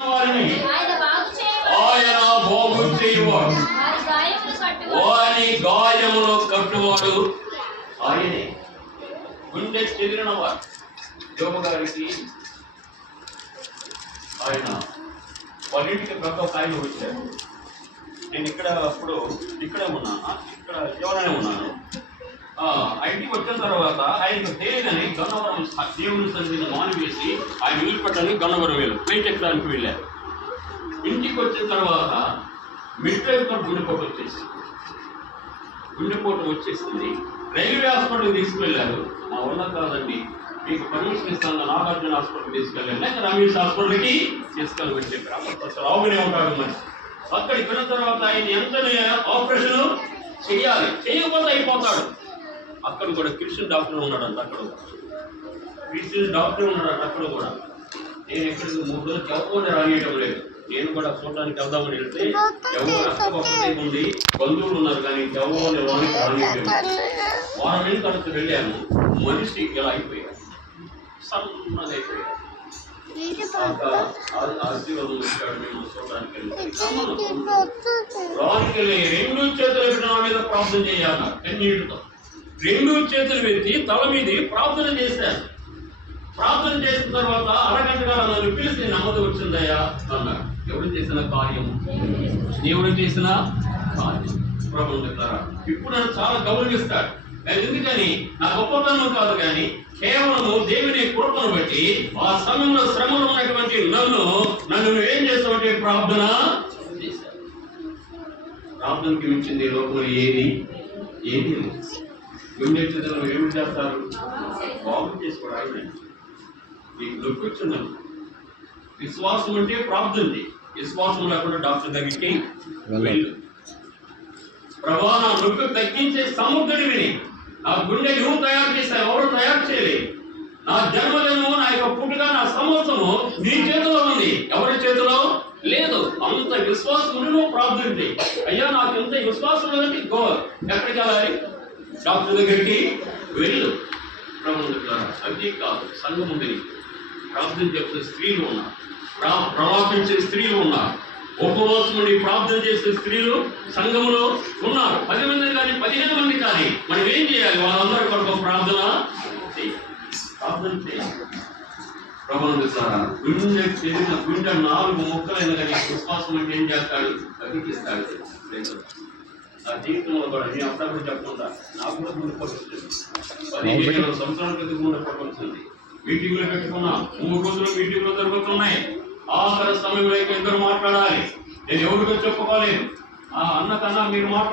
ఆయన బాగు చేయవాడు, వారి గాయములు కట్టువాడు ఆయనే. గుండె చెదిరిన వాడు యోగ గారికి ఆయన వాళ్ళింటికి ప్రతి ఒక్క ఆయన వచ్చారు. నేను ఇక్కడే ఉన్నాను, ఇక్కడ ఎవరైనా ఉన్నాను. ఆ ఇంటికి వచ్చిన తర్వాత ఆయనకు తెలియదని గన్నవరం దేవుని సన్నిధిని మానివేసి ఆయన వదిలిపెట్టడానికి గన్నవరం వెళ్ళారు, ప్లేట్ ఎక్కడానికి వెళ్ళారు. ఇంటికి వచ్చిన తర్వాత మిడ్రైవ్తో గుండెపోటు వచ్చేసింది. రైల్వే హాస్పిటల్కి తీసుకువెళ్ళారు. మా వల్ల కాదండి, మీకు పర్మిషన్ ఇస్తాను, నాగార్జున హాస్పిటల్కి తీసుకెళ్ళాను, లేక రమేష్ హాస్పిటల్కి తీసుకెళ్ళమని చెప్పారు. అసలు ఆవునే ఉంటాడు మరి. అక్కడికి వెళ్ళిన తర్వాత ఆయన ఎంతనే ఆపరేషన్ చేయాలి, చేయకపోతే అయిపోతాడు. అక్కడ కూడా క్రిస్టియన్ డాక్టర్ ఉన్నాడంట, అక్కడ క్రిస్టియన్ డాక్టర్ ఉన్నాడంట అక్కడ కూడా. నేను ఎక్కడికి 3 రోజులు ఎవరు రానియటం లేదు. నేను కూడా చూడడానికి వెళ్దామని వెళ్తే ఎవరు అక్కడే ఉంది, బంధువులు ఉన్నారు, కానీ ఎవరు రానియటం. వారం ఏళ్ళ తర్వాత వెళ్ళాను, మనిషి ఇలా అయిపోయాడు, సన్నగా అయిపోయాడు. ఆశీర్వాదం వచ్చాడు. మేము చూడడానికి రానికి 2 చేతులు పెట్టి నా మీద ప్రార్థన చేయాలి, కన్నీటితో 2 చేతులు పెట్టి తల మీద ప్రార్థన చేశాను. ప్రార్థన చేసిన తర్వాత అరగంటగా నన్ను పిలిచి నమ్మది వచ్చిందయ్యా అన్నారు. ఎవరు చేసిన కార్యము, దేవుడు చేసిన కార్యం. ప్రభుత్వం చెప్తారా, ఇప్పుడు నన్ను చాలా గౌరవిస్తాడు. ఎందుకని నా గొప్పతనం కాదు, కానీ కేవలము దేవుని కృపను బట్టి ఆ సమయంలో శ్రమలు ఉన్నటువంటి నన్ను ఏం చేస్తామంటే ప్రార్థన చేశాను. ప్రార్థనకి మించింది లోకంలో ఏది గుండె చేతులను ఏమి చేస్తారు, బాగు చేసుకోవడం. నీకు నొప్పి వచ్చిందని విశ్వాసం అంటే ప్రార్థన. విశ్వాసం లేకుండా డాక్టర్ దగ్గరికి వెళ్ళు. ప్రభా, నా నొప్పి తగ్గించే సముద్రుడిని, నా గుండె నువ్వు తయారు చేశావు, ఎవరు తయారు చేయలేదు. నా జన్మదినము, నా యొక్క పుట్టుక, నా సమస్తము నీ చేతిలో ఉంది, ఎవరి చేతిలో లేదు. అంత విశ్వాసం నువ్వు ప్రార్థన. అయ్యా, నాకు ఎంత విశ్వాసం లేదంటే ఎక్కడికి వెళ్ళాలి, డాక్టర్ దగ్గరికి వెళ్ళు. ప్రభుత్వం అది కాదు, సంఘం ఉంది. ప్రార్థన చేసే స్త్రీలు ఉన్నారు, ప్రలాపించే స్త్రీలు ఉన్నారు, ఉపవాసం నుండి ప్రార్థన చేసే స్త్రీలు సంఘంలో ఉన్నారు. 10 మంది కానీ 15 మంది కానీ మనం ఏం చేయాలి, వాళ్ళందరూ కొరకు ప్రార్థన చేయాలి. ప్రభుత్వం గుండె చెదిరిన గుండె 4 ముక్కలైన కానీ విశ్వాసం అంటే ఏం చేస్తాడు, తగ్గిస్తాడు. నా జీవితంలో కూడా నేను అప్పుడప్పుడు చెప్పుకుంటా, నాకు కూడా గుండె పడుతుంది. 15 సంవత్సరాల క్రితం గుండె పడుతుంది. మీటింగ్లో పెట్టుకున్నా, 3 రోజులు మీటింగ్లో జరుగుతున్నాయి. ఆఖరి సమయంలో ఇద్దరు మాట్లాడాలి. నేను ఎవరికో చెప్పుకోలేదు. అన్న కన్నా మీరు మాట్లాడాలి.